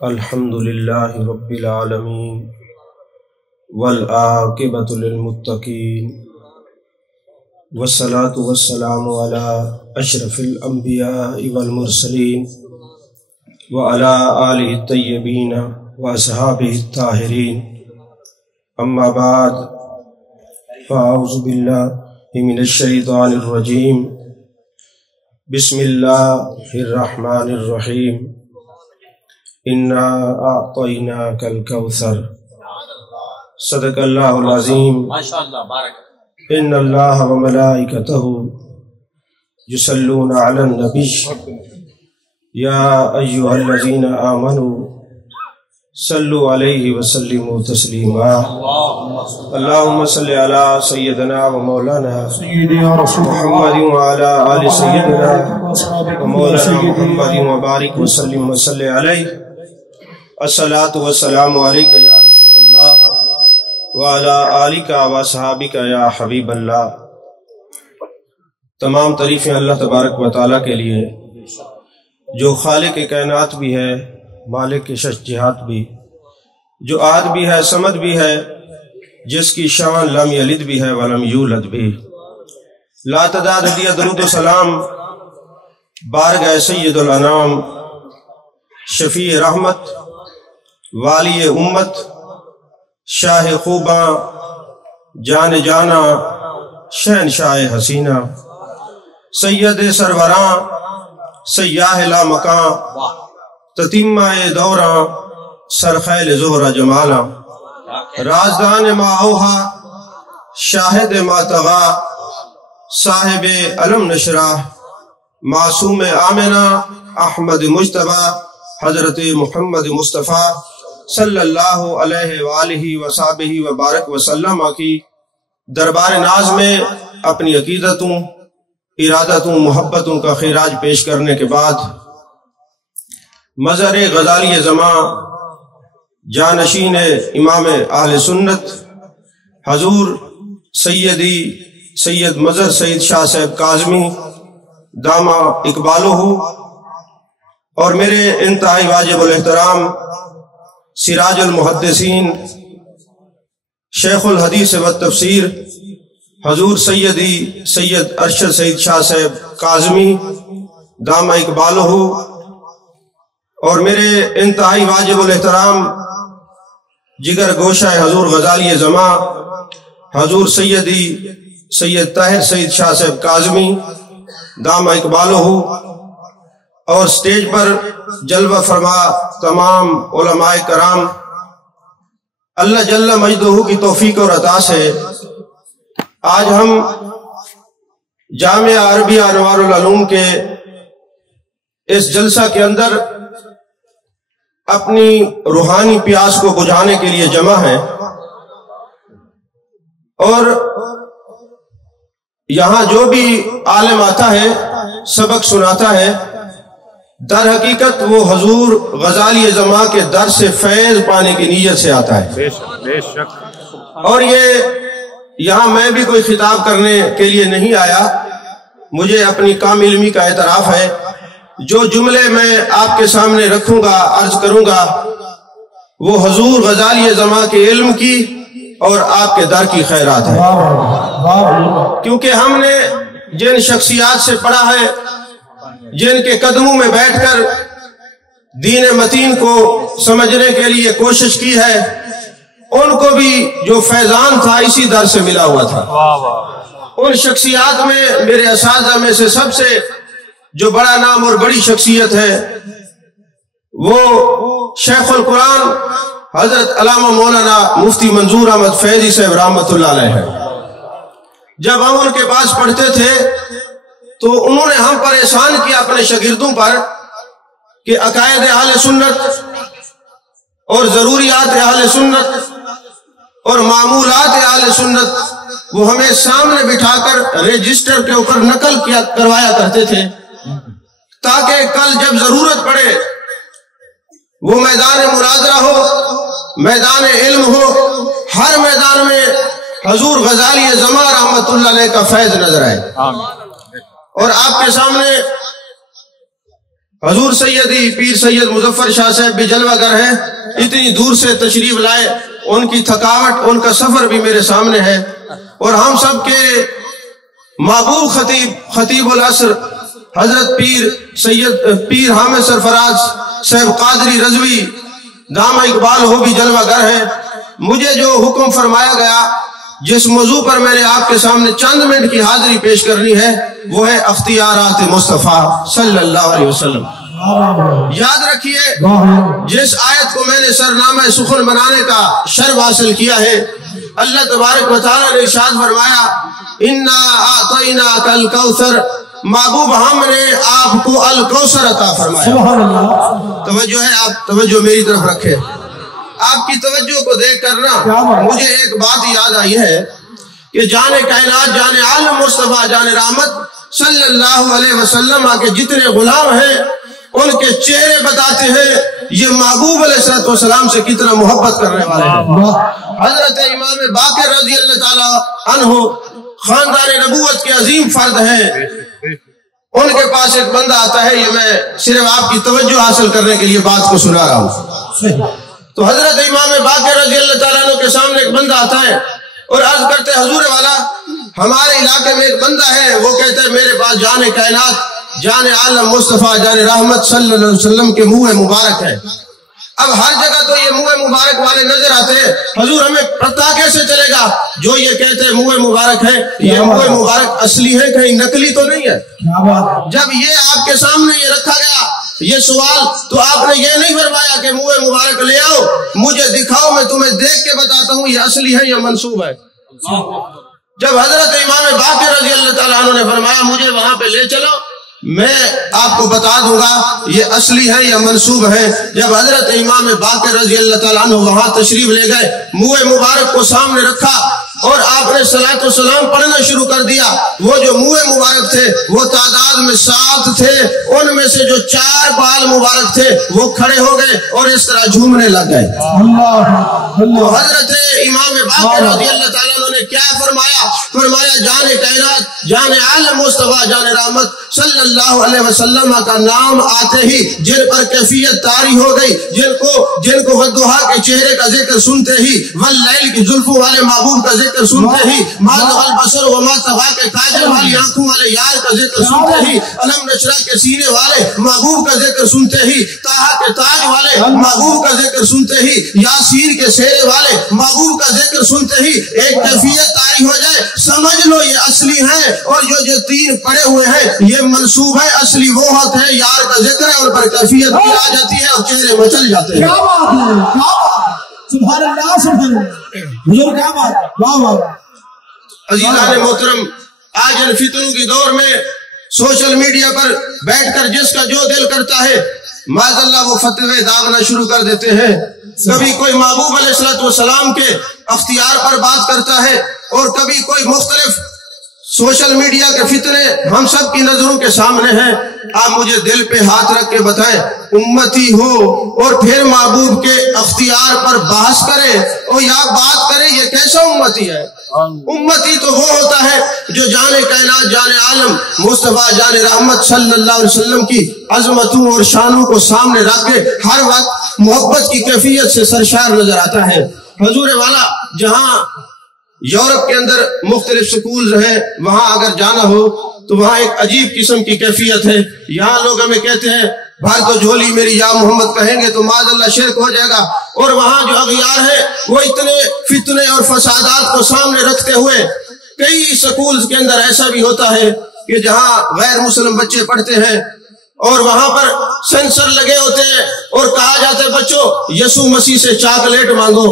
الحمد للہ رب العالمین والعاقبۃ للمتقین والصلاة والسلام علی اشرف الانبیاء والمرسلین وعلی آلہ الطیبین واصحابہ الطاہرین اما بعد فاعوذ باللہ من الشیطان الرجیم بسم اللہ الرحمن الرحیم انا اعطیناک الکوثر صدق اللہ العظیم ان اللہ وملائکتہ یصلون علی النبی یا ایھا الذین آمنوا صلوا علیہ وسلموا تسلیما اللہم صل علی سیدنا و مولانا محمد وعلی آل سیدنا و مولانا محمد وبارک وسلم وصلی علیہ الصلاۃ والسلام علیک یا رسول اللہ وعلی آلک و صحابک یا حبیب اللہ۔ تمام تعریفیں اللہ تبارک و تعالیٰ کے لیے جو خالق کائنات بھی ہے، مالک شش جہات بھی، جو آد بھی ہے، صمد بھی ہے، جس کی شان لم یلد بھی ہے ولم یولد بھی۔ لا تعداد ہدیہ درود و سلام بارگاہ سید الانام، شفیع رحمت، والی امت، شاہ خوباں، جان جانا، شہنشاہ حسینہ، سید سروراں، سیاہ لا مکاں، تتیمہ دوراں، سرخیل زہرہ جمالاں، رازدان ما اوہا، شاہد ما طغا، صاحب علم نشرہ، معصوم آمنہ، احمد مجتبہ، حضرت محمد مصطفیٰ صلی اللہ علیہ وآلہ وصحبہ وبارک وسلم کی دربار ناز میں اپنی عقیدتوں، ارادتوں، محبتوں کا خراج پیش کرنے کے بعد مظہر غزالی زماں، جانشین امام اہل سنت حضور سیدی سید مظہر سید شاہ صاحب کاظمی دامہ اقبالہ، اور میرے انتہائی واجب الاحترام سراج المحدثین، شیخ الحدیث والتفسیر حضور سیدی سید ارشد سید شاہ صاحب کاظمی دامہ اقبالہ، اور میرے انتہائی واجب الاحترام جگر گوشہ حضور غزالی زماں حضور سیدی سید طاہر سید شاہ صاحب کاظمی دامہ اقبالہ، اور سٹیج پر جلوہ فرما تمام علماء کرام، اللہ جل مجدہ کی توفیق اور عطا سے آج ہم جامعہ عربیہ انوار العلوم کے اس جلسہ کے اندر اپنی روحانی پیاس کو بجھانے کے لیے جمع ہیں، اور یہاں جو بھی عالم آتا ہے، سبق سناتا ہے، در حقیقت وہ حضور غزالی زماں کے در سے فیض پانے کی نیت سے آتا ہے۔ بے شک۔ اور یہ یہاں میں بھی کوئی خطاب کرنے کے لیے نہیں آیا، مجھے اپنی کام علمی کا اعتراف ہے۔ جو جملے میں آپ کے سامنے رکھوں گا، عرض کروں گا، وہ حضور غزالی زماں کے علم کی اور آپ کے در کی خیرات ہے، کیونکہ ہم نے جن شخصیات سے پڑھا ہے، جن کے قدموں میں بیٹھ کر دین متین کو سمجھنے کے لیے کوشش کی ہے، ان کو بھی جو فیضان تھا اسی در سے ملا ہوا تھا۔ ان شخصیات میں میرے اساتذہ میں سے سب سے جو بڑا نام اور بڑی شخصیت ہے وہ شیخ القرآن حضرت علامہ مولانا مفتی منظور احمد فیضی صاحب رحمۃ اللہ علیہ ہے۔ جب ہم ان کے پاس پڑھتے تھے تو انہوں نے ہم پر احسان کیا اپنے شاگردوں پر کہ عقائد اہل سنت اور ضروریات اہل سنت اور معمولات اہل سنت وہ ہمیں سامنے بٹھا کر رجسٹر کے اوپر نقل کروایا کرتے تھے، تاکہ کل جب ضرورت پڑے وہ میدان مناظرہ ہو، میدان علم ہو، ہر میدان میں حضور غزالی زماں رحمت اللہ علیہ کا فیض نظر آئے۔ اور آپ کے سامنے حضور سیدی پیر سید مظفر شاہ صاحب بھی جلوہ گر ہیں، اتنی دور سے تشریف لائے، ان کی تھکاوٹ، ان کا سفر بھی میرے سامنے ہے، اور ہم سب کے محبوب خطیب العصر حضرت پیر حامد سرفراز صاحب قادری رضوی دامہ اقبال ہو بھی جلوہ گر ہیں۔ مجھے جو حکم فرمایا گیا، جس موضوع پر میں نے آپ کے سامنے چند منٹ کی حاضری پیش کرنی ہے، وہ ہے اختیارات مصطفیٰ صلی اللہ علیہ وسلم۔ یاد رکھیے، جس آیت کو میں نے سرنامہ سخن بنانے کا شرف حاصل کیا ہے، اللہ تبارک و تعالیٰ نے ارشاد فرمایا اِنَّا أَعْطَيْنَاكَ الْكَوْثَرَ، محبوب ہم نے آپ کو الکوثر عطا فرمایا۔ توجہ ہے، آپ توجہ میری طرف رکھیں۔ آپ کی توجہ کو دیکھ کر نا مجھے ایک بات یاد آئی ہے کہ جان کائنات، جان عالم مصطفیٰ، جان رحمت صلی اللہ علیہ وسلم کے جتنے غلام ہیں، ان کے چہرے بتاتے ہیں یہ محبوب علیہ السلام سے کتنا محبت کرنے والے ہیں۔ حضرت امام باقر رضی اللہ تعالی عنہ خاندان نبوت کے عظیم فرد ہیں، ان کے پاس ایک بندہ آتا ہے، یہ میں صرف آپ کی توجہ حاصل کرنے کے لیے بات کو سنا رہا ہوں۔ تو حضرت امام باقر رضی اللہ تعالیٰ عنہ کے سامنے ایک بندہ آتا ہے اور عرض کرتے ہیں حضور والا، ہمارے علاقے میں ایک بندہ ہے، وہ کہتا ہے میرے پاس جان کائنات، جان عالم مصطفیٰ، جان رحمت صلی اللہ علیہ وسلم کے منہ مبارک ہے۔ اب ہر جگہ تو یہ منہ مبارک والے نظر آتے ہیں، حضور ہمیں پتہ کیسے چلے گا جو یہ کہتے ہیں منہ مبارک ہے، یہ منہ مبارک اصلی ہے کہیں نقلی تو نہیں ہے؟ جب یہ آپ کے سامنے یہ رکھا گیا یہ سوال، تو آپ نے یہ نہیں فرمایا کہ منہ مبارک لے آؤ مجھے دکھاؤ، میں تمہیں دیکھ کے بتاتا ہوں یہ اصلی ہے یا منسوب ہے۔ جب حضرت امام باقر رضی اللہ تعالیٰ عنہ نے فرمایا مجھے وہاں پہ لے چلو، میں آپ کو بتا دوں گا یہ اصلی ہے یا منسوب ہے۔ جب حضرت امام باقر رضی اللہ تعالیٰ عنہ وہاں تشریف لے گئے، منہ مبارک کو سامنے رکھا اور آپ نے صلاۃ و سلام پڑھنا شروع کر دیا۔ وہ جو منہ مبارک تھے وہ تعداد میں 7 تھے، ان میں سے جو 4 بال مبارک تھے وہ کھڑے ہو گئے اور اس طرح جھومنے لگ گئے۔ تو حضرت امام باقر رضی اللہ تعالیٰ عنہ نے کیا فرمایا جان کائنات، جان عالم مصطفیٰ، جان رحمت صلی اللہ علیہ وسلم کا نام آتے ہی جن پر کیفیت طاری ہو گئی، جن کو والضحیٰ کے چہرے کا ذکر سنتے ہی، واللیل کی زلفوں والے محبوب کا ذکر سنتے ہی، ما طغى البصر وما طغى کے کاجل والی آنکھوں والے یار کا ذکر سنتے ہی، علم نشرہ کے سینے والے محبوب کا ذکر سنتے ہی، طٰہٰ کے تاج والے محبوب کا ذکر سنتے ہی، یاسین کے سہرے والے محبوب کا ذکر سنتے ہی ایک کیفیت طاری ہو جائے، سمجھ لو یہ اصلی ہے، اور جو 3 پڑے ہوئے ہیں یہ منسوب ہے۔ اصلی وہ ہوتے ہیں یار کا ذکر ہے، ان پر کیفیت بھی آ جاتی ہے اور چہرے مچل جاتے ہیں۔ کیا بات ہے، کیا بات، سبحان اللہ، سبحان اللہ، حضور کیا بات، واہ واہ۔ عزیزان محترم، آج ان فتنوں کی دور میں سوشل میڈیا پر بیٹھ کر جس کا جو دل کرتا ہے معاذ اللہ وہ فتوے داغنا شروع کر دیتے ہیں۔ کبھی کوئی محبوب علیہ السلام کے اختیار پر بات کرتا ہے اور کبھی کوئی مختلف سوشل میڈیا کے فتنے ہم سب کی نظروں کے سامنے ہیں۔ آپ مجھے دل پہ ہاتھ رکھ کے بتائیں، امتی ہو اور پھر محبوب کے اختیار پر بحث کرے اور یا بات کرے، یہ کیسا امتی ہے؟ امتی تو وہ ہوتا ہے جو جان کائنات، جان عالم مصطفیٰ، جان رحمت صلی اللہ علیہ وسلم کی عظمتوں اور شانوں کو سامنے رکھ کے ہر وقت محبت کی کیفیت سے سرشار نظر آتا ہے۔ حضور والا، جہاں یورپ کے اندر مختلف سکولز ہیں، وہاں اگر جانا ہو تو وہاں ایک عجیب قسم کی کیفیت ہے۔ یہاں لوگ ہمیں کہتے ہیں بھر تو جھولی میری یا محمد کہیں گے تو معاذ اللہ شرک ہو جائے گا، اور وہاں جو اغیار ہے وہ اتنے فتنے اور فسادات کو سامنے رکھتے ہوئے کئی سکولز کے اندر ایسا بھی ہوتا ہے کہ جہاں غیر مسلم بچے پڑھتے ہیں اور وہاں پر سینسر لگے ہوتے ہیں اور کہا جاتا ہے بچوں یسوع مسیح سے چاکلیٹ مانگو،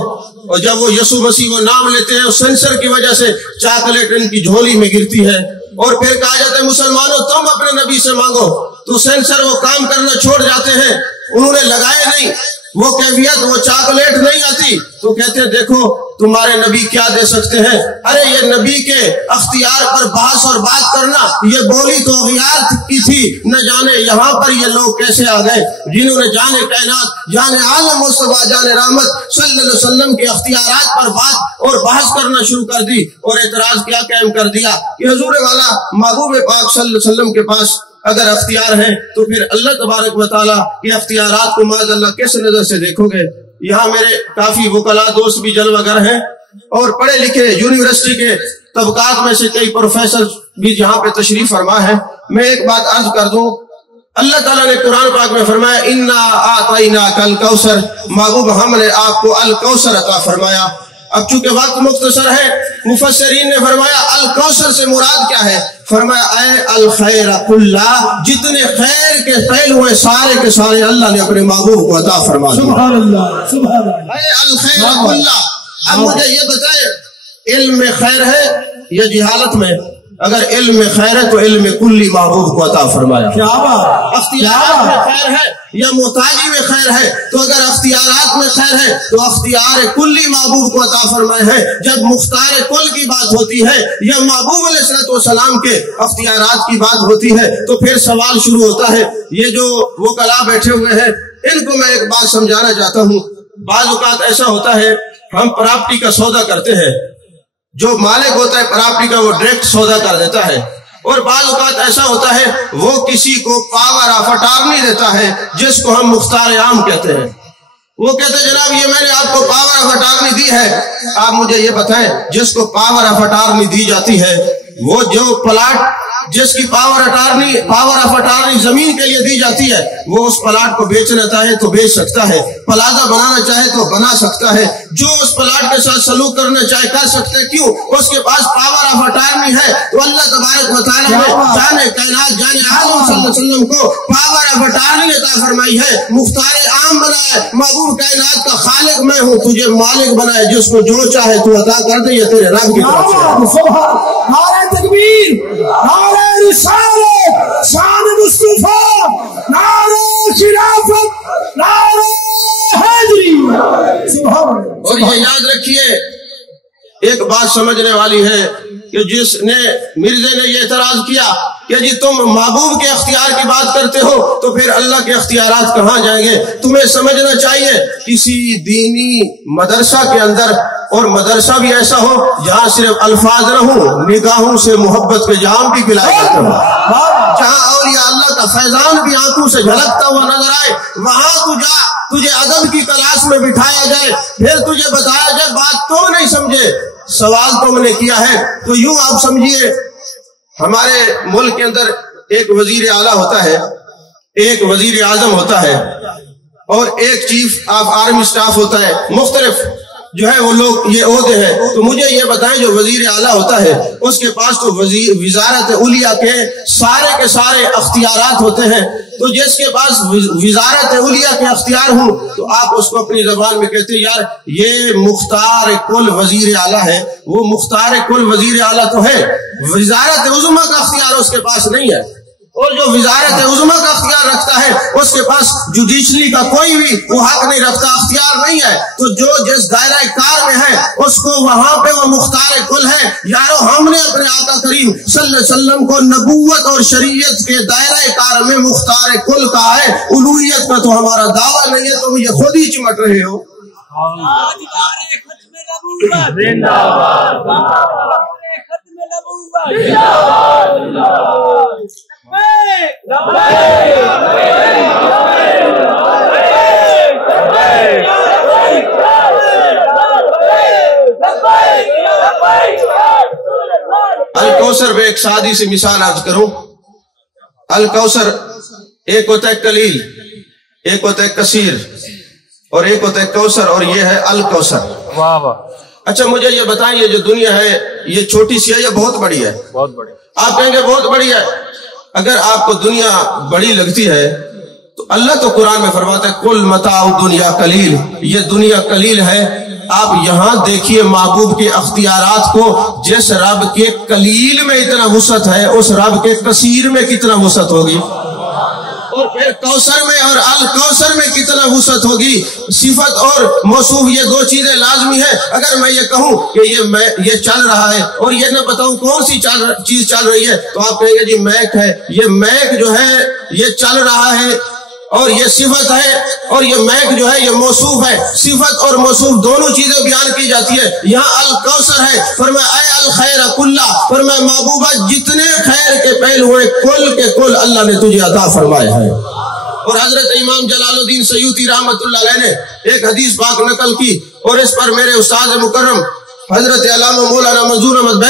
اور جب وہ یسوع مسیح وہ نام لیتے ہیں سینسر کی وجہ سے چاکلیٹ ان کی جھولی میں گرتی ہے، اور پھر کہا جاتا ہے مسلمانوں تم اپنے نبی سے مانگو، تو سینسر وہ کام کرنا چھوڑ جاتے ہیں، انہوں نے لگائے نہیں، وہ کیفیت، وہ چاکلیٹ نہیں آتی، تو کہتے ہیں دیکھو تمہارے نبی کیا دے سکتے ہیں۔ ارے یہ نبی کے اختیار پر بحث اور بات کرنا، یہ بولی تو اغیار کی تھی، نہ جانے یہاں پر یہ لوگ کیسے آ گئے جنہوں نے جانے کائنات، جانے عالم مصطفیٰ، جانے رحمت صلی اللہ علیہ وسلم کے اختیارات پر بات اور بحث کرنا شروع کر دی، اور اعتراض کیا قائم کر دیا کہ حضور والا محبوب پاک صلی اللہ علیہ وسلم کے پاس اگر اختیار ہیں تو پھر اللہ تبارک و تعالیٰ کے اختیارات کو معاذ اللہ کس نظر سے دیکھو گے؟ یہاں میرے کافی وکلاء دوست بھی جلوہ گر ہیں اور پڑھے لکھے یونیورسٹی کے طبقات میں سے کئی پروفیسر بھی یہاں پہ تشریف فرما ہے۔ میں ایک بات عرض کر دوں، اللہ تعالیٰ نے قرآن پاک میں فرمایا انا اعطیناک الکوثر، محبوب ہم نے آپ کو الکوثر عطا فرمایا۔ اب چونکہ وقت مختصر ہے، مفسرین نے فرمایا الکوثر سے مراد کیا ہے؟ فرمایا اے الخیر کلہ، جتنے خیر کے پہلو ہیں سارے کے سارے اللہ نے اپنے محبوب کو عطا فرما دیا۔ سبحان اللہ سبحان اللہ، اے الخیر کلہ۔ اب مجھے یہ بتائیں علم میں خیر ہے یا جہالت میں؟ اگر علم میں خیر ہے تو علم کلی محبوب کو عطا فرمایا۔ کیا بات، اختیارات میں خیر ہے یا محتاجی میں خیر ہے؟ تو اگر اختیارات میں خیر ہے تو اختیار کلی محبوب کو عطا فرمائے ہیں۔ جب مختار کل کی بات ہوتی ہے یا محبوب علیہ الصلوۃ والسلام کے اختیارات کی بات ہوتی ہے تو پھر سوال شروع ہوتا ہے۔ یہ جو وکلاء بیٹھے ہوئے ہیں ان کو میں ایک بات سمجھانا چاہتا ہوں۔ بعض اوقات ایسا ہوتا ہے ہم پراپرٹی کا سودا کرتے ہیں، جو مالک ہوتا ہے پراپرٹی کا وہ ڈائریکٹ سودا کر دیتا ہے، اور بعض اوقات ایسا ہوتا ہے وہ کسی کو پاور آف اٹارنی دیتا ہے جس کو ہم مختار عام کہتے ہیں۔ وہ کہتے ہیں جناب یہ میں نے آپ کو پاور آف اٹارنی دی ہے۔ آپ مجھے یہ بتائیں جس کو پاور آف اٹارنی دی جاتی ہے وہ جو پلاٹ جس کی پاور آف اٹارنی زمین کے لیے دی جاتی ہے وہ اس پلاٹ کو بیچنا چاہے تو بیچ سکتا ہے، پلازا بنانا چاہے تو بنا سکتا ہے، جو اس پلاٹ کے ساتھ سلوک کرنا چاہے کر سکتے، کیوں؟ اس کے پاس پاور آف اٹارنی ہے۔ تو اللہ تبارک و تعالیٰ نے جان کائنات جان عالم صلی اللہ علیہ وسلم کو پاور آف اٹارنی عطا فرمائی ہے، مختار عام بنایا۔ محبوب کائنات کا خالق میں ہوں، تجھے مالک بنائے، جس کو جو چاہے تو عطا کر دے، یہ تیرے رب کی طرف سے ہے۔ سبحان، نعرہ تکبیر، نعرہ رسالت، شان مصطفیٰ، نعرہ خلافت، نعرہ حیدری، سبحان اللہ۔ اور یہ یاد رکھیے ایک بات سمجھنے والی ہے کہ جس نے مرزے نے یہ اعتراض کیا کہ جی تم محبوب کے اختیار کی بات کرتے ہو تو پھر اللہ کے اختیارات کہاں جائیں گے؟ تمہیں سمجھنا چاہیے کسی دینی مدرسہ کے اندر، اور مدرسہ بھی ایسا ہو جہاں صرف الفاظ نہ ہوں، نگاہوں سے محبت کے جام بھی پلائے جاتے ہوں، جہاں اولیاء اللہ کا فیضان بھی آنکھوں سے جھلکتا ہوا نظر آئے، وہاں تو جا، تجھے ادب کی کلاس میں بٹھایا جائے، پھر تجھے بتایا جائے بات تو نہیں سمجھے، سوال تم نے کیا ہے۔ تو یوں آپ سمجھیے ہمارے ملک کے اندر ایک وزیر اعلیٰ ہوتا ہے، ایک وزیر اعظم ہوتا ہے، اور ایک چیف آف آرمی سٹاف ہوتا ہے، مختلف جو ہے وہ لوگ یہ عہدے ہیں۔ تو مجھے یہ بتائیں جو وزیر اعلیٰ ہوتا ہے اس کے پاس تو وزارت علیہ کے سارے اختیارات ہوتے ہیں، تو جس کے پاس وزارت علیہ کے اختیار ہوں تو آپ اس کو اپنی زبان میں کہتے ہیں یار یہ مختار کل وزیر اعلیٰ ہے، وہ مختار کل وزیر اعلیٰ تو ہے، وزارت عظمیٰ کا اختیار اس کے پاس نہیں ہے، اور جو وزارت عظمیٰ کا اختیار رکھتا ہے اس کے پاس جوڈیشری کا کوئی بھی وہ حق نہیں رکھتا، اختیار نہیں ہے۔ تو جو جس دائرہ کار میں ہے اس کو وہاں پہ وہ مختار کل ہے۔ یارو ہم نے اپنے آقا کریم صلی اللہ علیہ وسلم کو نبوت اور شریعت کے دائرہ کار میں مختار کل کہا ہے، الوہیت کا تو ہمارا دعویٰ نہیں ہے، تم یہ خود ہی چمٹ رہے ہو۔ الکوثر میں ایک سادی سی مثال عرض کروں۔ الکوثر ایک ہوتا ہے کلیل، ایک ہوتا ہے کثیر، اور ایک ہوتا ہے کوثر، اور یہ ہے الکوثر۔ واہ واہ۔ اچھا مجھے یہ بتائیں یہ جو دنیا ہے یہ چھوٹی سی ہے یا بہت بڑی ہے؟ بہت بڑی۔ آپ کہیں گے بہت بڑی ہے۔ اگر آپ کو دنیا بڑی لگتی ہے تو اللہ تو قرآن میں فرماتا ہے کل متاع دنیا قلیل، یہ دنیا قلیل ہے۔ آپ یہاں دیکھیے محبوب کے اختیارات کو، جس رب کے قلیل میں اتنا وسعت ہے اس رب کے کثیر میں کتنا وسعت ہوگی، اور پھر کوثر میں اور الکوثر میں کتنا وسعت ہوگی۔ صفت اور موصوف یہ دو چیزیں لازمی ہیں۔ اگر میں یہ کہوں کہ یہ چل رہا ہے اور یہ نہ بتاؤں کون سی چیز چل رہی ہے تو آپ کہیں گے جی میک ہے، یہ میک جو ہے یہ چل رہا ہے، اور یہ صفت ہے اور یہ محک جو ہے یہ موصوف ہے. صفت اور موصوف دونوں چیزیں بیان کی جاتی ہے. یہاں الکوثر ہے، فرمایا اے الخیر کلہ، فرمایا محبوبہ جتنے خیر کے پہلو ہیں کل کے کل اللہ نے تجھے عطا فرمائے ہیں. اور حضرت امام جلال الدین سیوطی رحمت اللہ علیہ نے ایک حدیث پاک نقل کی اور اس پر میرے استاد مکرم حضرت علامہ مولانا منظور احمد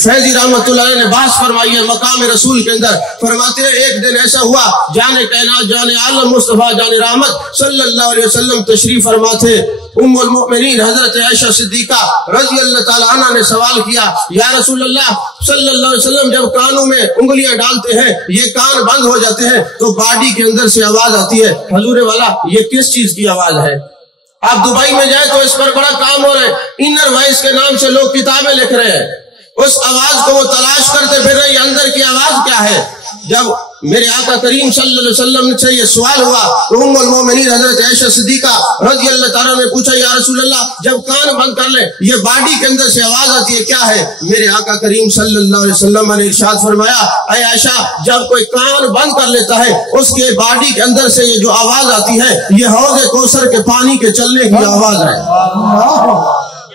فیضی رحمت اللہ علیہ نے بحث فرمائی ہے مقام رسول کے اندر. فرماتے ہیں ایک دن ایسا ہوا جان کائنات جان عالم مصطفیٰ جان رحمت صلی اللہ علیہ وسلم تشریف فرما تھے. ام المؤمنین حضرت عائشہ صدیقہ رضی اللہ تعالی عنہ نے سوال کیا یا رسول اللہ صلی اللہ علیہ وسلم جب کانوں میں انگلیاں ڈالتے ہیں یہ کان بند ہو جاتے ہیں تو باڈی کے اندر سے آواز آتی ہے، حضور والا یہ کس چیز کی آواز ہے؟ آپ دبئی میں جائیں تو اس پر بڑا کام ہو رہا ہے، انر وائس کے نام سے لوگ کتابیں لکھ رہے ہیں، اس آواز کو وہ تلاش کرتے پھر رہے ہیں اندر کی آواز کیا ہے. جب میرے آقا کریم صلی اللہ علیہ وسلم سے یہ سوال ہوا تو ام المومنین حضرت عائشہ صدیقہ رضی اللہ تعالیٰ نے پوچھا یا رسول اللہ جب کان بند کر لیں یہ باڈی کے اندر سے آواز آتی ہے کیا ہے؟ میرے آقا کریم صلی اللہ علیہ وسلم نے ارشاد فرمایا اے عائشہ جب کوئی کان بند کر لیتا ہے اس کے باڈی کے اندر سے یہ جو آواز آتی ہے یہ حوض کوثر کے پانی کے چلنے کی آواز ہے.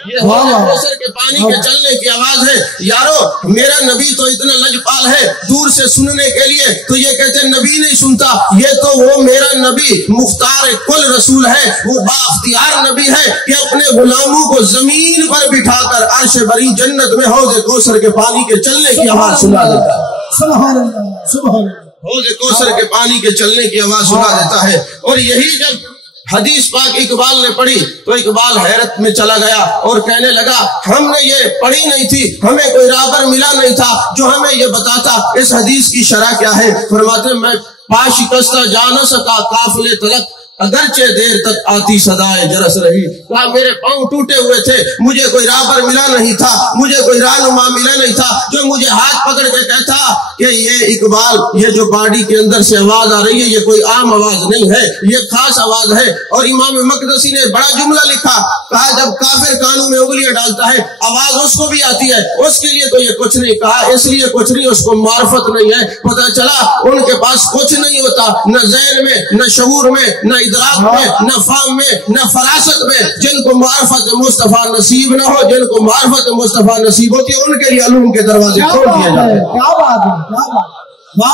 یہ کوثر کے پانی کے چلنے کی آواز ہے. یارو میرا نبی تو اتنا لجپال ہے دور سے سننے کے لیے تو یہ کہتے ہیں نبی نہیں سنتا، یہ تو وہ میرا نبی مختار کل رسول ہے، وہ بااختیار نبی ہے کہ اپنے غلاموں کو زمین پر بٹھا کر عرش بری جنت میں حوض کوثر کے پانی کے چلنے کی آواز سنا دیتا ہے. سبحان اللہ سبحان اللہ. حوض کوثر کے پانی کے چلنے کی آواز سنا دیتا ہے. اور یہی جب حدیث پاک اقبال نے پڑھی تو اقبال حیرت میں چلا گیا اور کہنے لگا ہم نے یہ پڑھی نہیں تھی، ہمیں کوئی رابر ملا نہیں تھا جو ہمیں یہ بتاتا اس حدیث کی شرح کیا ہے. فرماتے میں پا شکستہ جا نہ سکا قافلے تلک اگرچہ دیر تک آتی صدائے جرس رہی. کہا میرے پاؤں ٹوٹے ہوئے تھے، مجھے کوئی رابر ملا نہیں تھا، مجھے کوئی رہنما ملا نہیں تھا جو مجھے ہاتھ پکڑ کے کہتا کہ یہ اقبال یہ جو باڈی کے اندر سے آواز آ رہی ہے یہ کوئی عام آواز نہیں ہے، یہ خاص آواز ہے. اور امام مقدسی نے بڑا جملہ لکھا، کہا جب کافر کانوں میں انگلیاں ڈالتا ہے آواز اس کو بھی آتی ہے، اس کے لیے تو یہ کچھ نہیں کہا اس لیے کچھ نہیں، اس کو معرفت نہیں ہے. پتہ چلا ان کے پاس کچھ نہیں ہوتا، نہ ذہن میں نہ شعور میں نہ ادراک میں نہ فہم میں نہ فراست میں. جن کو معرفت مصطفیٰ نصیب نہ ہو، جن کو معرفت مصطفیٰ نصیب ہوتی ہے ان کے لیے علوم کے دروازے کھول دیے جاتے ہیں. کیا بات ہے، کیا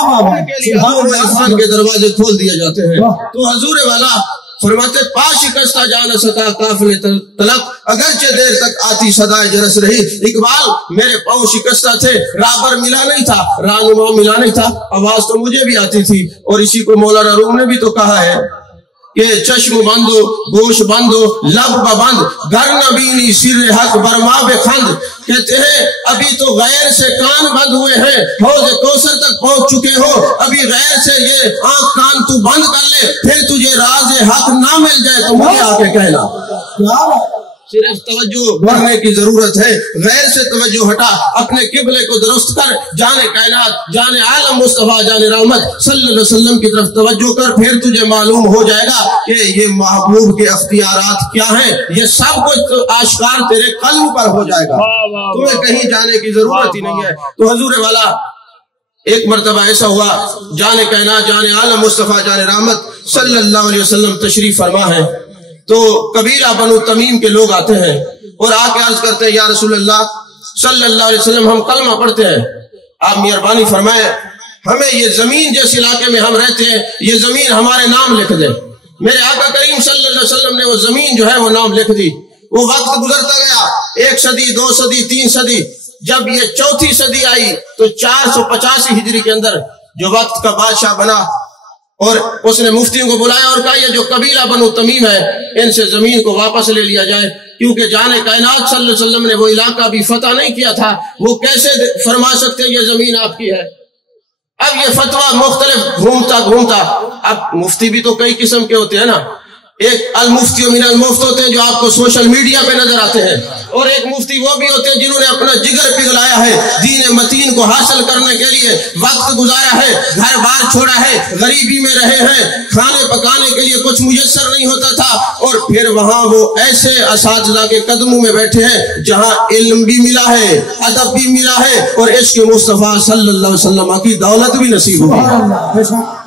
بات ہے، ان کے لیے علوم عرفان کے دروازے کھول دیے جاتے ہیں. تو حضور والا فرماتے پا شکستہ جا نہ سکا قافلے تلک اگرچہ دیر تک آتی صدائے جرس رہی. اقبال میرے پاؤں شکستہ تھے، رابر ملا نہیں تھا، رہنما ملا نہیں تھا، آواز تو مجھے بھی آتی تھی. اور اسی کو مولانا روم نے بھی تو کہا ہے کہ چشم بندو گوش بندو لب بند گھر نبینی سر حق برما بے خند. کہتے ہیں ابھی تو غیر سے کان بند ہوئے ہیں، حوض کوثر تک پہنچ چکے ہو، ابھی غیر سے یہ آنکھ کان تو بند کر لے پھر تجھے راز حق نہ مل جائے تو مجھے آ کے کہنا. صرف توجہ بڑھنے کی ضرورت ہے، غیر سے توجہ ہٹا، اپنے قبلے کو درست کر، جان کائنات جان عالم مصطفیٰ جان رحمت صلی اللہ علیہ وسلم کی طرف توجہ کر، پھر تجھے معلوم ہو جائے گا کہ یہ محبوب کے اختیارات کیا ہیں. یہ سب کچھ آشکار تیرے قلب پر ہو جائے گا، تمہیں کہیں جانے کی ضرورت ہی نہیں ہے. تو حضور والا ایک مرتبہ ایسا ہوا جان کائنات جان عالم مصطفیٰ جان رحمت صلی اللہ علیہ وسلم تشریف فرما ہے تو قبیلہ بنو تمیم کے لوگ آتے ہیں اور آ کے عرض کرتے ہیں یا رسول اللہ صلی اللہ علیہ وسلم ہم کلمہ پڑھتے ہیں، آپ مہربانی فرمائیں ہمیں یہ زمین جس علاقے میں ہم رہتے ہیں یہ زمین ہمارے نام لکھ دیں. میرے آقا کریم صلی اللہ علیہ وسلم نے وہ زمین جو ہے وہ نام لکھ دی. وہ وقت گزرتا گیا، 1 صدی 2 صدی 3 صدی، جب یہ 4تھی صدی آئی تو 485 ہجری کے اندر جو وقت کا بادشاہ بنا اور اس نے مفتیوں کو بلایا اور کہا یہ جو قبیلہ بنو تمیم ہے ان سے زمین کو واپس لے لیا جائے، کیونکہ جان کائنات صلی اللہ علیہ وسلم نے وہ علاقہ بھی فتح نہیں کیا تھا، وہ کیسے فرما سکتے یہ زمین آپ کی ہے. اب یہ فتویٰ مختلف گھومتا اب مفتی بھی تو کئی قسم کے ہوتے ہیں نا، ایک المفتی من المفت ہوتے ہیں جو آپ کو سوشل میڈیا پہ نظر آتے ہیں، اور ایک مفتی وہ بھی ہوتے ہیں جنہوں نے اپنا جگر پگھلایا ہے، دین متین کو حاصل کرنے کے لیے وقت گزارا ہے، گھر بار چھوڑا ہے، غریبی میں رہے ہیں، کھانے پکانے کے لیے کچھ میسر نہیں ہوتا تھا، اور پھر وہاں وہ ایسے اساتذہ کے قدموں میں بیٹھے ہیں جہاں علم بھی ملا ہے، ادب بھی ملا ہے، اور عشق مصطفیٰ صلی اللہ علیہ وسلم کی دولت بھی نصیب ہوئی ہے.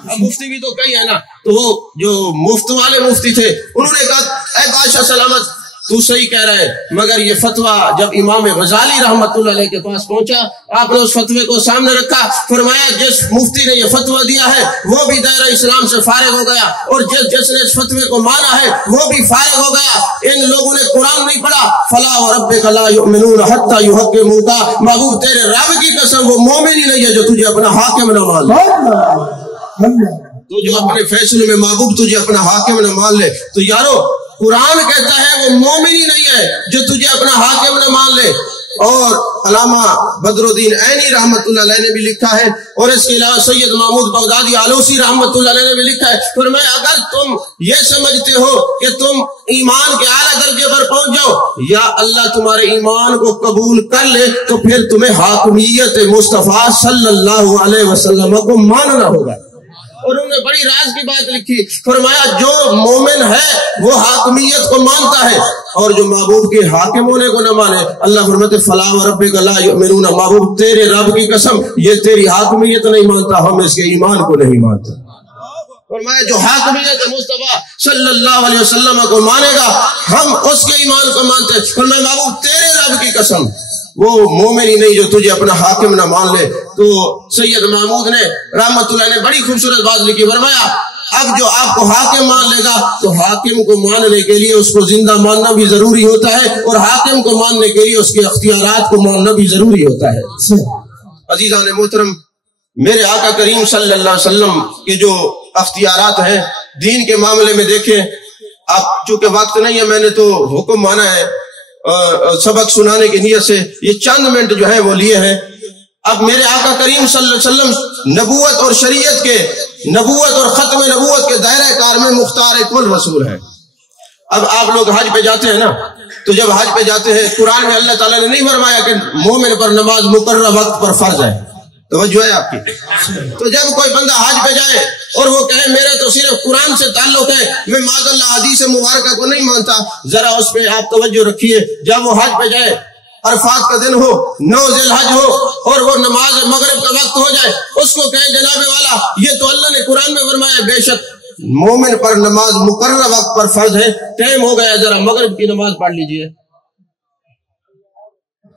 اب مفتی بھی تو کئی ہے نا. تو وہ جو مفت والے مفتی تھے انہوں نے کہا اے بادشاہ سلامت تو صحیح کہہ رہا ہے، مگر یہ فتویٰ جب امام غزالی رحمت اللہ علیہ کے پاس پہنچا آپ نے اس فتوے کو سامنے رکھا، فرمایا جس مفتی نے یہ فتویٰ دیا ہے وہ بھی دائرہ اسلام سے فارغ ہو گیا، اور جس نے اس فتوے کو مانا ہے وہ بھی فارغ ہو گیا۔ ان لوگوں نے قرآن نہیں پڑھا، فلا وربک لا یؤمنون حتی یحکموک، محبوب تیرے رب کی قسم وہ مومن ہی نہیں ہے جو تجھے اپنا حاکم نہ مان لے، تو جو اپنے فیصلے میں محبوب تجھے اپنا حاکم نہ مان لے۔ تو یارو قرآن کہتا ہے وہ مومن ہی نہیں ہے جو تجھے اپنا حاکم نہ مان لے۔ اور علامہ بدر الدین عینی رحمت اللہ علیہ نے بھی لکھا ہے، اور اس کے علاوہ سید محمود بغدادی آلوسی رحمت اللہ علیہ نے بھی لکھا ہے، فرمایا اگر تم یہ سمجھتے ہو کہ تم ایمان کے اعلیٰ درجے پر پہنچ جاؤ یا اللہ تمہارے ایمان کو قبول کر لے تو پھر تمہیں حاکمیت مصطفیٰ صلی اللہ علیہ وسلم کو ماننا ہوگا۔ اور انہوں نے بڑی راز کی بات لکھی، فرمایا جو مومن ہے وہ حاکمیت کو مانتا ہے، اور جو محبوب کے حاکم ہونے کو نہ مانے، اللہ فرماتے فلا وربک لا یؤمنون، محبوب تیرے رب کی قسم یہ تیری حاکمیت نہیں مانتا، ہم اس کے ایمان کو نہیں مانتے۔ فرمایا جو حاکمیت مصطفیٰ صلی اللہ علیہ وسلم کو مانے گا ہم اس کے ایمان کو مانتے۔ فرمایا محبوب تیرے رب کی قسم وہ مومن ہی نہیں جو تجھے اپنا حاکم نہ مان لے۔ تو سید محمود نے رحمت اللہ نے بڑی خوبصورت بات لکھی، فرمایا اب جو آپ کو حاکم مان لے گا تو حاکم کو ماننے کے لیے اس کو زندہ ماننا بھی ضروری ہوتا ہے، اور حاکم کو ماننے کے لیے اس کے اختیارات کو ماننا بھی ضروری ہوتا ہے۔ عزیزان محترم، میرے آقا کریم صلی اللہ علیہ وسلم کے جو اختیارات ہیں دین کے معاملے میں دیکھیں، اب چونکہ وقت نہیں ہے میں نے تو حکم مانا ہے سبق سنانے کی نیت سے یہ چند منٹ جو ہیں وہ لیے ہیں۔ اب میرے آقا کریم صلی اللہ علیہ وسلم نبوت اور شریعت کے، نبوت اور ختم نبوت کے دائرہ کار میں مختار کل رسول ہیں۔ اب آپ لوگ حج پہ جاتے ہیں نا، تو جب حج پہ جاتے ہیں قرآن میں اللہ تعالیٰ نے نہیں فرمایا کہ مومن پر نماز مقررہ وقت پر فرض ہے، توجہ ہے آپ کی؟ تو جب کوئی بندہ حج پہ جائے اور وہ کہے میرے تو صرف قرآن سے تعلق ہے، میں معاذ اللہ حدیث مبارکہ کو نہیں مانتا، ذرا اس پہ آپ توجہ رکھیے۔ جب وہ حج پہ جائے، عرفات کا دن ہو، 9 ذی الحج ہو، اور وہ نماز مغرب کا وقت ہو جائے، اس کو کہے جناب والا یہ تو اللہ نے قرآن میں فرمایا بے شک مومن پر نماز مقررہ وقت پر فرض ہے، ٹائم ہو گیا ذرا مغرب کی نماز پڑھ لیجئے،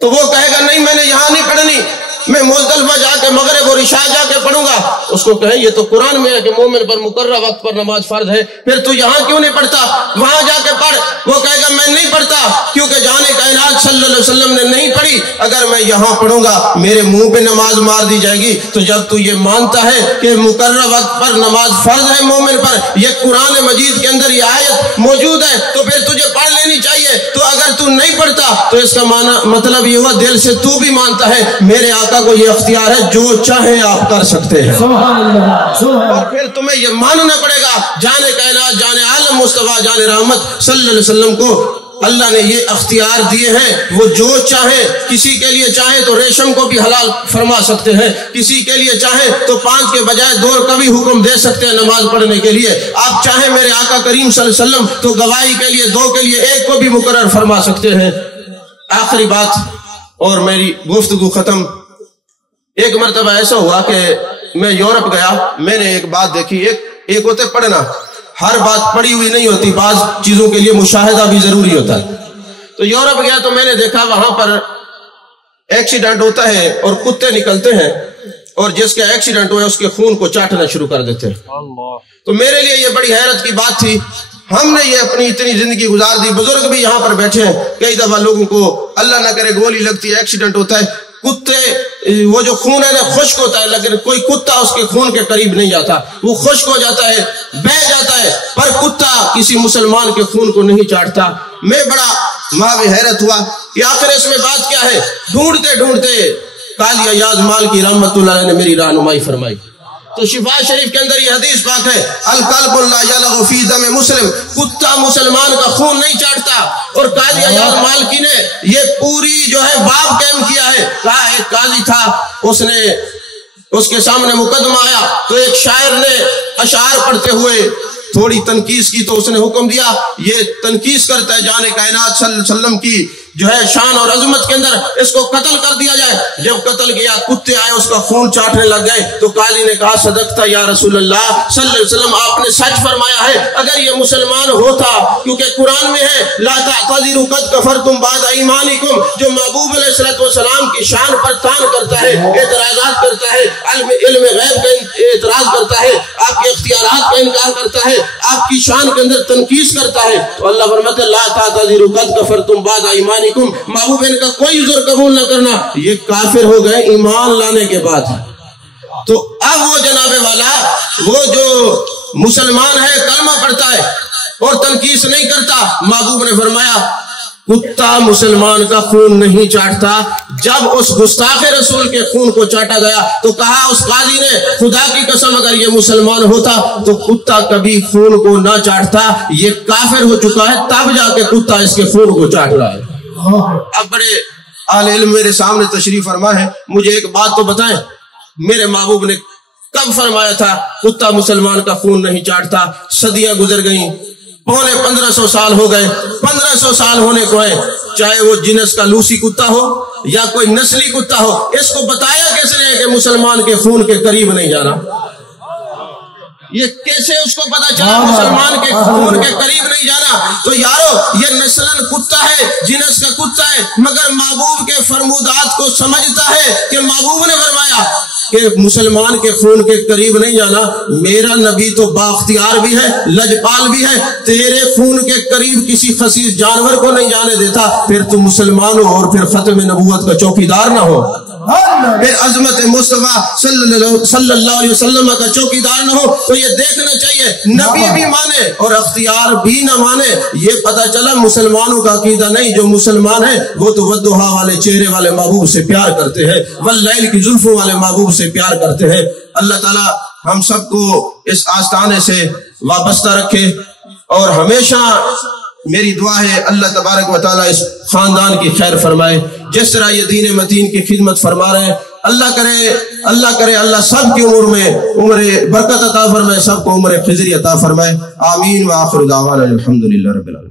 تو وہ کہے گا نہیں میں نے یہاں نہیں پڑھنی، میں مزدلفہ جا کے مغرب اور عشاء جا کے پڑھوں گا۔ اس کو کہیں یہ تو قرآن میں ہے کہ مومن پر مقررہ وقت پر نماز فرض ہے، پھر تو یہاں کیوں نہیں پڑھتا، وہاں جا کے پڑھ۔ وہ کہے گا میں نہیں پڑھتا کیونکہ جہان کائنات صلی اللہ علیہ وسلم نے نہیں پڑھی، اگر میں یہاں پڑھوں گا میرے منہ پہ نماز مار دی جائے گی۔ تو جب تو یہ مانتا ہے کہ مقررہ وقت پر نماز فرض ہے مومن پر، یہ قرآن مجید کے اندر یہ آیت موجود ہے، تو پھر تجھے پڑھ لینی چاہیے۔ تو اگر تو نہیں پڑھتا تو اس کا مطلب یہ ہوا دل سے تو بھی مانتا ہے میرے آقا کو یہ اختیار ہے جو چاہیں آپ کر سکتے ہیں، اور پھر تمہیں یہ ماننا پڑے گا جان کائنات، جان عالم مصطفیٰ، جان رحمت صلی اللہ علیہ وسلم کو اللہ نے یہ اختیار دیے ہیں، وہ جو چاہیں، کسی کے لیے چاہیں تو ریشم کو بھی حلال فرما سکتے ہیں، کسی کے لیے چاہیں تو 5 کے بجائے 2 کا بھی حکم دے سکتے ہیں نماز پڑھنے کے لیے۔ آپ چاہیں میرے آقا کریم صلی اللہ علیہ وسلم تو گواہی کے لیے 2 کے لیے 1 کو بھی مقرر فرما سکتے ہیں۔ آخری بات اور میری گفتگو ختم، ایک مرتبہ ایسا ہوا کہ میں یورپ گیا، میں نے ایک بات دیکھی، ایک ہوتے پڑھنا، ہر بات پڑھی ہوئی نہیں ہوتی، بعض چیزوں کے لیے مشاہدہ بھی ضروری ہوتا ہے۔ تو یورپ گیا تو میں نے دیکھا وہاں پر ایکسیڈنٹ ہوتا ہے اور کتے نکلتے ہیں، اور جس کا ایکسیڈنٹ ہوا ہے اس کے خون کو چاٹنا شروع کر دیتے ہیں۔ تو میرے لیے یہ بڑی حیرت کی بات تھی، ہم نے یہ اپنی اتنی زندگی گزار دی، بزرگ بھی یہاں پر بیٹھے ہیں، کئی دفعہ لوگوں کو اللہ نہ کرے گولی لگتی ہے، ایکسیڈنٹ ہوتا ہے، کتے وہ جو خون ہے نا خشک ہوتا ہے، لیکن کوئی کتا اس کے خون کے قریب نہیں جاتا، وہ خشک ہو جاتا ہے، بہہ جاتا ہے، پر کتا کسی مسلمان کے خون کو نہیں چاٹتا۔ میں بڑا ماوی حیرت ہوا کہ آخر اس میں بات کیا ہے۔ ڈھونڈتے ڈھونڈتے قاضی ایاز مالکی رحمت اللہ علیہ نے میری رہنمائی فرمائی۔ تو شفا شریف کے اندر یہ حدیث پاک ہے، الکلب لا یلغ فی دم مسلم، کتا مسلمان کا خون نہیں چاٹتا۔ اور قاضی ایاز مالکی نے یہ پوری جو ہے باب قائم کیا ہے، کہا ایک قاضی تھا، اس کے سامنے مقدمہ آیا تو ایک شاعر نے اشعار پڑھتے ہوئے تھوڑی تنقیس کی تو اس نے حکم دیا یہ تنقیس کرتا ہے جان کائنات صلی اللہ علیہ وسلم کی جو ہے شان اور عظمت کے اندر، اس کو قتل کر دیا جائے۔ جب قتل کیا کتے آئے اس کا خون چاٹنے لگ گئے تو قاضی نے کہا صدقتا یا رسول اللہ صلی اللہ علیہ وسلم، آپ نے سچ فرمایا ہے، اگر یہ مسلمان ہوتا، کیونکہ قرآن میں ہے لا تعتذروا قد کفرتم بعد ایمانکم، جو محبوب علیہ السلام کی شان پر تان کرتا ہے، اعتراضات کرتا ہے، علم غیب کا اعتراض کرتا ہے، آپ کے اختیارات کا انکار کرتا ہے، آپ کی شان کے اندر تنقیس کرتا ہے، تو اللہ فرماتا ہے لا تعتذروا قد کفرتم بعد ایمانکم، محبوب ان کا کوئی عذر قبول نہ کرنا، یہ کافر ہو گئے ایمان لانے کے بعد۔ تو اب وہ جناب والا وہ جو مسلمان ہے کلمہ پڑھتا ہے اور تنقیس نہیں کرتا، محبوب نے فرمایا کتا مسلمان کا خون نہیں چاٹتا۔ جب اس گستاخ رسول کے خون کو چاٹا گیا تو کہا اس قاضی نے خدا کی قسم اگر یہ مسلمان ہوتا تو کتا کبھی خون کو نہ چاٹتا، یہ کافر ہو چکا ہے تب جا کے کتا اس کے خون کو چاٹ رہا ہے۔ اب بڑے اہل علم میرے سامنے تشریف فرما ہے، مجھے ایک بات تو بتائیں، میرے محبوب نے کب فرمایا تھا کتا مسلمان کا خون نہیں چاٹتا؟ صدیاں گزر گئیں، پونے 1500 سال ہو گئے، 1500 سال ہونے کو ہے، چاہے وہ جنس کا لوسی کتا ہو یا کوئی نسلی کتا ہو، اس کو بتایا کس نے کہ مسلمان کے خون کے قریب نہیں جانا؟ یہ کیسے اس کو پتا چلا مسلمان کے خون کے قریب نہیں جانا؟ تو یارو یہ نسلاً کتا ہے، جنس کا کتا ہے، مگر محبوب کے فرمودات کو سمجھتا ہے کہ محبوب نے فرمایا کہ مسلمان کے خون کے قریب نہیں جانا۔ میرا نبی تو بااختیار بھی ہے، لجپال بھی ہے، تیرے خون کے قریب کسی خسیس جانور کو نہیں جانے دیتا، پھر تم مسلمان ہو اور پھر ختم نبوت کا چوکیدار نہ ہو، پھر عظمت مصطفیٰ صلی اللہ علیہ وسلم کا چوکیدار نہ ہو۔ تو یہ دیکھنا چاہیے نبی بھی مانے اور اختیار بھی نہ مانے، یہ پتا چلا مسلمانوں کا عقیدہ نہیں، جو مسلمان ہیں وہ تو والضحیٰ والے چہرے والے محبوب سے پیار کرتے ہیں، واللیل کی زلفوں والے محبوب سے پیار کرتے ہیں۔ اللہ تعالی ہم سب کو اس آستانے سے وابستہ رکھے، اور ہمیشہ میری دعا ہے اللہ تبارک و تعالیٰ اس خاندان کی خیر فرمائے، جس طرح یہ دین متین کی خدمت فرما رہے ہیں، اللہ کرے اللہ سب کی عمر میں عمر برکت عطا فرمائے، سب کو عمر خضری عطا فرمائے، آمین۔ وآخر دعوانا الحمدللہ رب العالمین۔